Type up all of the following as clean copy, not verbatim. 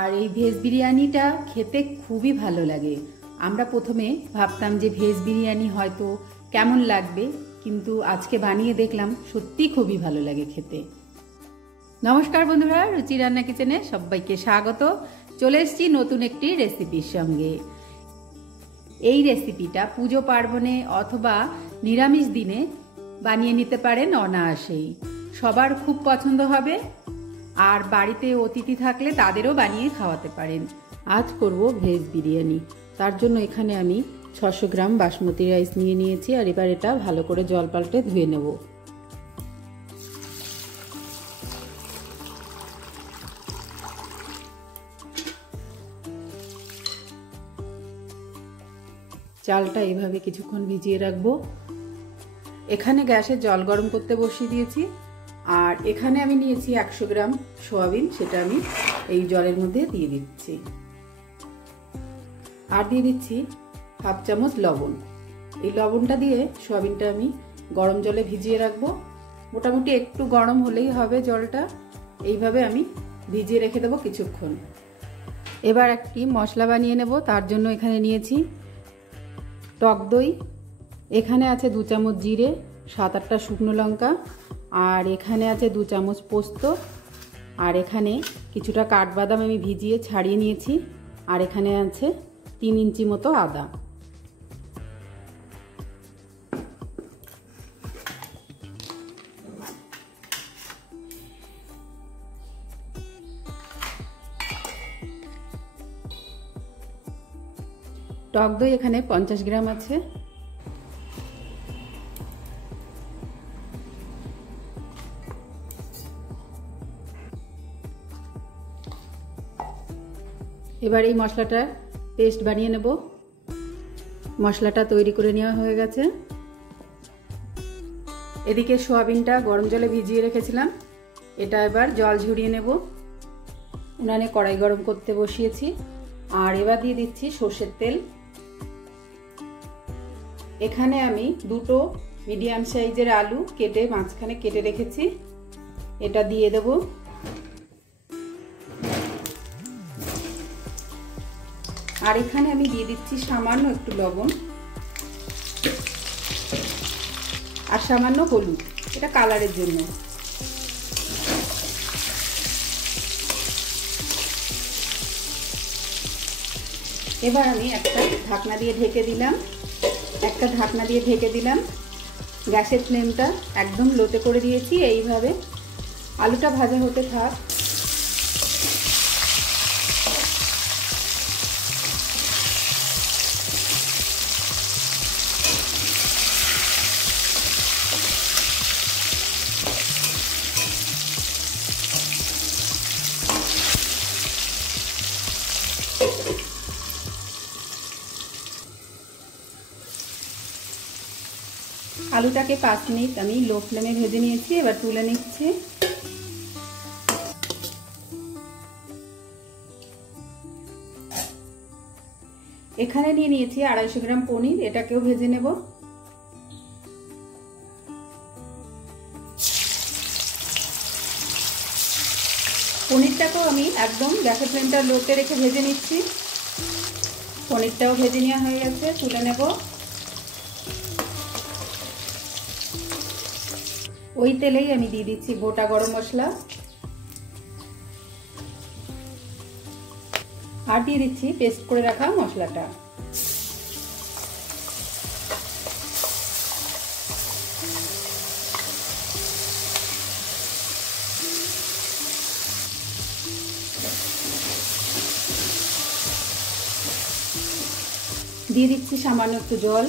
আর এই ভেজ বিরিয়ানিটা খেতে খুবই ভালো লাগে। আমরা প্রথমে ভাবতাম যে ভেজ বিরিয়ানি হয়তো কেমন লাগবে, কিন্তু আজকে বানিয়ে দেখলাম সত্যি খুবই ভালো লাগে খেতে। নমস্কার বন্ধুরা, রুচি রান্না কিচেনে সবাইকে স্বাগত। চলে এসেছি নতুন একটি রেসিপির সঙ্গে। এই রেসিপিটা পুজো পার্বণে অথবা নিরামিষ দিনে বানিয়ে নিতে পারেন অনায়াসেই। সবার খুব পছন্দ হবে, আর বাড়িতে অতিথি থাকলে তাদেরও বানিয়ে খাওয়াতে পারেন। আজ করব ভেজ বিরিয়ানি। তার জন্য এখানে আমি 600 গ্রাম বাসমতি রাইস নিয়ে নিয়েছি, আর এবার এটা ভালো করে জল পাল্টে ধুয়ে নেব। চালটা এভাবে কিছুক্ষণ ভিজিয়ে রাখবো। এখানে গ্যাসে জল গরম করতে বসিয়ে দিয়েছি, আর এখানে আমি নিয়েছি 100 গ্রাম সোয়াবিন, সেটা আমি এই জলের মধ্যে দিয়ে দিচ্ছি। আর দিয়ে দিচ্ছি হাফ চামচ লবণ। এই লবণটা দিয়ে সোয়াবিনটা আমি গরম জলে ভিজিয়ে রাখবো। মোটামুটি একটু গরম হলেই হবে জলটা। এইভাবে আমি ভিজিয়ে রেখে দেবো কিছুক্ষণ। এবার একটি মশলা বানিয়ে নেব। তার জন্য এখানে নিয়েছি টক দই, এখানে আছে 2 চামচ জিরে, 7-8টা শুকনো লঙ্কা, আর এখানে আছে 2 চামচ পোস্ত, আর এখানে কিছুটা কাঠবাদাম আমি ভিজিয়ে ছাড়িয়ে নিয়েছি, আর এখানে আছে 3 ইঞ্চি মতো আদা। টক দই এখানে 50 গ্রাম আছে। এবার এই মশলাটা পেস্ট বানিয়ে নেব। মশলাটা তৈরি করে নেওয়া হয়ে গেছে। এদিকে সোয়াবিনটা গরম জলে ভিজিয়ে রেখেছিলাম, এটা এবার জল ঝরিয়ে নেব। উনানে কড়াই গরম করতে বসিয়েছি, আর এবার দিয়ে দিচ্ছি সর্ষের তেল। এখানে আমি 2টো মিডিয়াম সাইজের আলু কেটে মাঝখানে কেটে রেখেছি, এটা দিয়ে দেব। আর এখানে আমি দিয়ে দিচ্ছি সামান্য একটু লবণ আর সামান্য হলুদ, এটা কালারের জন্য। এবার আমি একটা ঢাকনা দিয়ে ঢেকে দিলাম। গ্যাসের ফ্লেমটা একদম লোতে করে দিয়েছি। এইভাবে আলুটা ভাজা হতে থাক। আলুটাকে 5 মিনিট আমি লো ফ্লেমে ভেজে নিয়েছি, এবার তুলে নিচ্ছি। এখানে নিয়ে নিয়েছি 250 গ্রাম পনির, এটাকেও ভেজে নেব। পনিরটাকেও আমি একদম গ্যাসের ফ্লেমটা লোতে রেখে ভেজে নিচ্ছি। পনিরটাও ভেজে নেওয়া হয়ে গেছে, তুলে নেব। ওই তেলেই আমি দিয়ে দিচ্ছি গোটা গরম মশলা, আর দিয়ে দিচ্ছি পেস্ট করে রাখা মশলাটা। দিয়ে দিচ্ছি সামান্য একটু জল।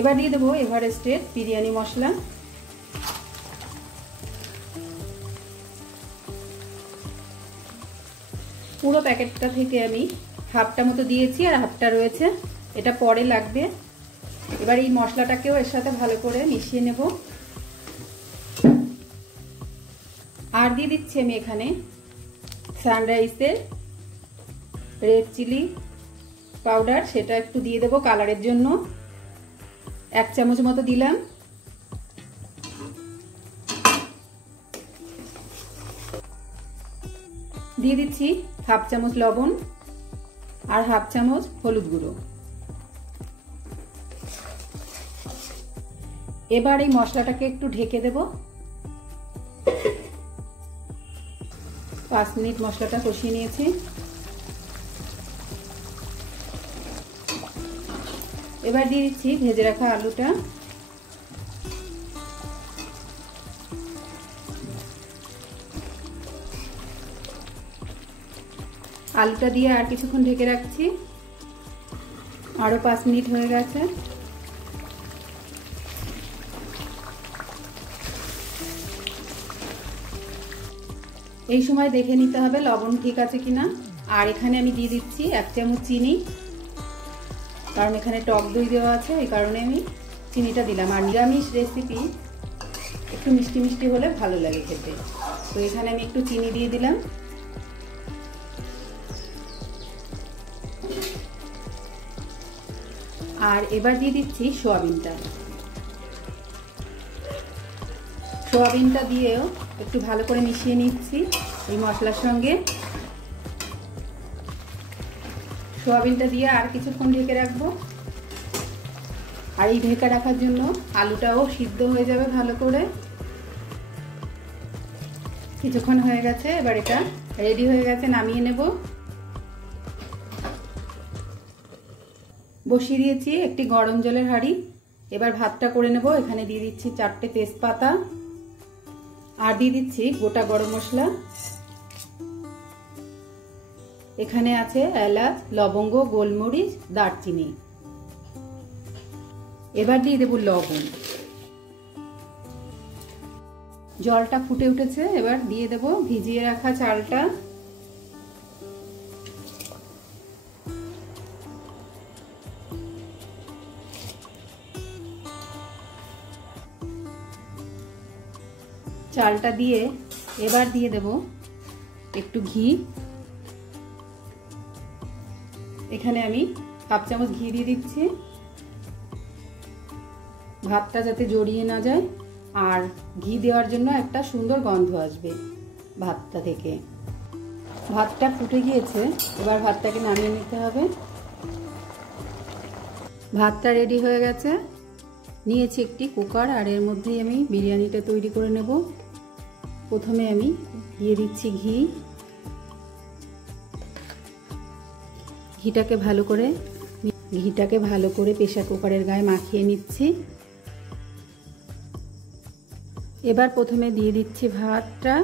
এবার দিয়ে দেবো এভারেস্টের বিরিয়ানি মশলা। পুরো প্যাকেটটা থেকে আমি হাফটা মতো দিয়েছি, আর হাফটা রয়েছে, এটা পরে লাগবে। এবার এই মশলাটাকেও এর সাথে ভালো করে মিশিয়ে নেব। আর দিয়ে দিচ্ছি আমি এখানে সানরাইজের রেড চিলি পাউডার, সেটা একটু দিয়ে দেবো কালারের জন্য। 1 চামচ মতো দিলাম। দিয়ে দিচ্ছি হাফ চামচ লবণ আর হাফ চামচ হলুদ গুঁড়ো। এবার এই মশলাটাকে একটু ঢেকে দেব। 5 মিনিট মশলাটা কষিয়ে নিয়েছি। এবার দিয়ে দিচ্ছি ভেজে রাখা আলুটা। আলুটা দিয়ে আর কিছুক্ষণ ঢেকে রাখছি। আরো 5 মিনিট হয়ে গেছে। এই সময় দেখে নিতে হবে লবণ ঠিক আছে কিনা। আর এখানে আমি দিয়ে দিচ্ছি 1 চামচ চিনি, কারণ এখানে টক দই দেওয়া আছে, এই কারণে আমি চিনিটা দিলাম। আর নিরামিষ রেসিপি একটু মিষ্টি মিষ্টি হলে ভালো লাগে খেতে, তো এখানে আমি একটু চিনি দিয়ে দিলাম। আর এবার দিয়ে দিচ্ছি সোয়াবিনটা। সোয়াবিনটা দিয়েও একটু ভালো করে মিশিয়ে নিচ্ছি এই মশলার সঙ্গে। সোয়াবিনটা দিয়ে আর কিছুক্ষণ ঢেকে রাখবো। আর এই ঢেকে রাখার জন্য আলুটাও সিদ্ধ হয়ে যাবে ভালো করে। কিছুক্ষণ হয়ে গেছে, এবার এটা রেডি হয়ে গেছে, নামিয়ে নেব। বসিয়ে দিয়েছি একটি গরম জলের হাঁড়ি। এবার ভাতটা করে নেব। এখানে দিয়ে দিচ্ছি 4টে তেজপাতা আর দিয়ে দিচ্ছি গোটা গরম মশলা। এখানে আছে এলাচ, লবঙ্গ, গোলমরিচ, দারচিনি। এবার দিয়ে দেব লবণ। জলটা ফুটে উঠেছে, এবার দিয়ে দেব ভিজিয়ে রাখা চালটা। চালটা দিয়ে এবার দিয়ে দেব একটু ঘি। এখানে আমি হাফ চামচ ঘি দিয়ে দিচ্ছি, ভাতটা যাতে জড়িয়ে না যায়। আর ঘি দেওয়ার জন্য একটা সুন্দর গন্ধ আসবে ভাতটা থেকে। ভাতটা ফুটে গিয়েছে, এবার ভাতটাকে নামিয়ে নিতে হবে। ভাতটা রেডি হয়ে গেছে। নিয়েছি একটি কুকার, আর এর মধ্যেই আমি বিরিয়ানিটা তৈরি করে নেব। প্রথমে আমি দিয়ে দিচ্ছি ঘি। ঘিটাকে ভালো করে প্রেসার কুকারের গায়ে মাখিয়ে নিচ্ছি। এবার প্রথমে দিয়ে দিচ্ছি ভাতটা।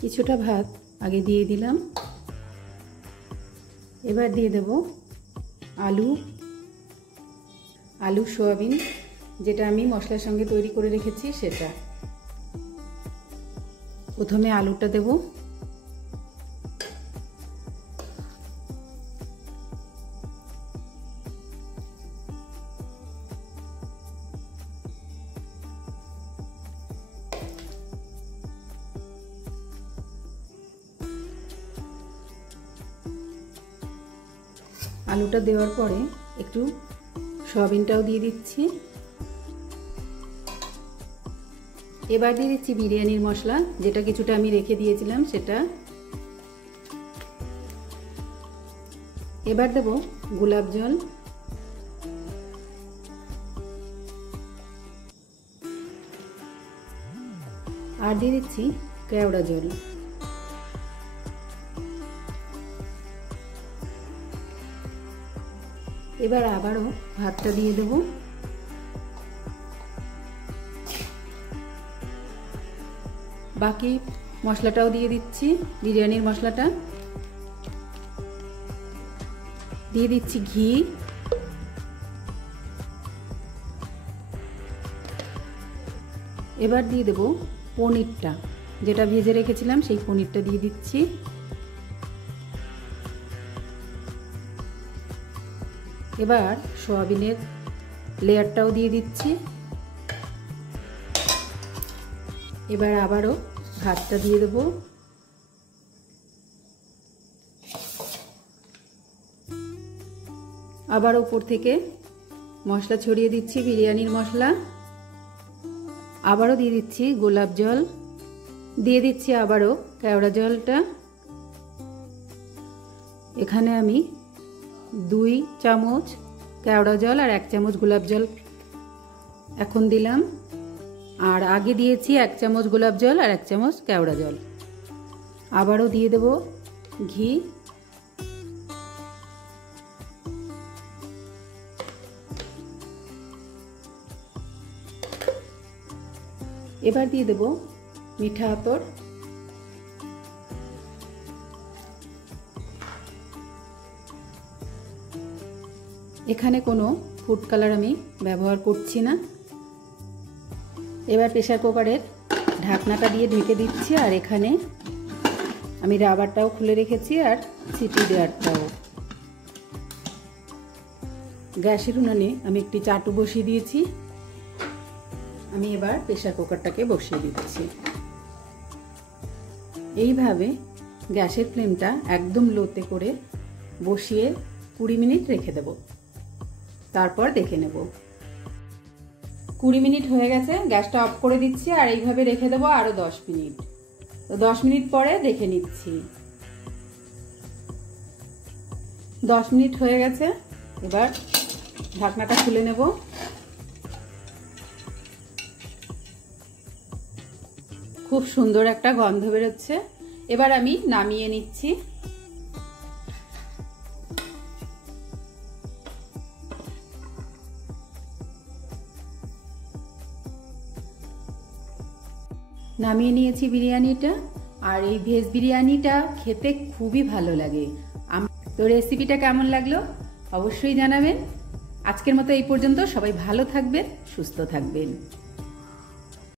কিছুটা ভাত আগে দিয়ে দিলাম। এবার দিয়ে দেব আলু সয়াবিন, যেটা আমি মশলার সঙ্গে তৈরি করে রেখেছি সেটা। প্রথমে আলুটা দেব। আলুটা দেওয়ার পরে একটু সয়াবিনটাও দিয়ে দিচ্ছি। এবার দিয়ে দিচ্ছি বিরিয়ানির মশলা, যেটা কিছুটা আমি রেখে দিয়েছিলাম সেটা। এবার দেব গোলাপ জল। আর দিয়ে দিচ্ছি কেওড়া জল। এবার আবারও ভাতটা দিয়ে দেব। বাকি মশলাটাও দিয়ে দিচ্ছি, বিরিয়ানির মশলাটা দিয়ে দিচ্ছি। ঘি, এবার দিয়ে দেব পনিরটা, যেটা ভেজে রেখেছিলাম সেই পনিরটা দিয়ে দিচ্ছি। এবার সয়াবিনের লেয়ারটাও দিয়ে দিচ্ছি। এবার আবারও ভাতটা দিয়ে দেব। আবার উপর থেকে মশলা ছড়িয়ে দিচ্ছি, বিরিয়ানির মশলা। আবারও দিয়ে দিচ্ছি গোলাপ জল, দিয়ে দিচ্ছি আবারও কেওড়া জলটা। এখানে আমি 2 চামচ কেওড়া জল আর 1 চামচ গোলাপ জল এখন দিলাম, আর আগে দিয়েছি 1 চামচ গোলাপ জল আর 1 চামচ কেওড়া জল। আবারও দিয়ে দেব ঘি। এবার দিয়ে দেব মিঠা আতর। এখানে কোনো ফুড কালার আমি ব্যবহার করছি না। এবার প্রেসার কুকারের ঢাকনাটা দিয়ে ঢেকে দিচ্ছি, আর এখানে আমি রাবারটাও খুলে রেখেছি আর সিটি দেওয়ারটাও। গ্যাসের উনানে আমি একটি চাটু বসিয়ে দিয়েছি। আমি এবার প্রেসার কুকারটাকে বসিয়ে দিচ্ছি। এইভাবে গ্যাসের ফ্লেমটা একদম লোতে করে বসিয়ে 20 মিনিট রেখে দেব, তারপর দেখে নেব। 20 মিনিট হয়ে গেছে, গ্যাসটা অফ করে দিচ্ছি আর এইভাবে রেখে দেবো আরো 10 মিনিট। তো 10 মিনিট পরে দেখে নিচ্ছি। 10 মিনিট হয়ে গেছে, এবার ঢাকনাটা খুলে নেব। খুব সুন্দর একটা গন্ধ বেরোচ্ছে। এবার আমি নামিয়ে নিচ্ছি। নামিয়ে নিয়েছি বিরিয়ানিটা, আর এই ভেজ বিরিয়ানিটা খেতে খুবই ভালো লাগে। তো রেসিপিটা কেমন লাগলো অবশ্যই জানাবেন। আজকের মতো এই পর্যন্ত। সবাই ভালো থাকবেন, সুস্থ থাকবেন।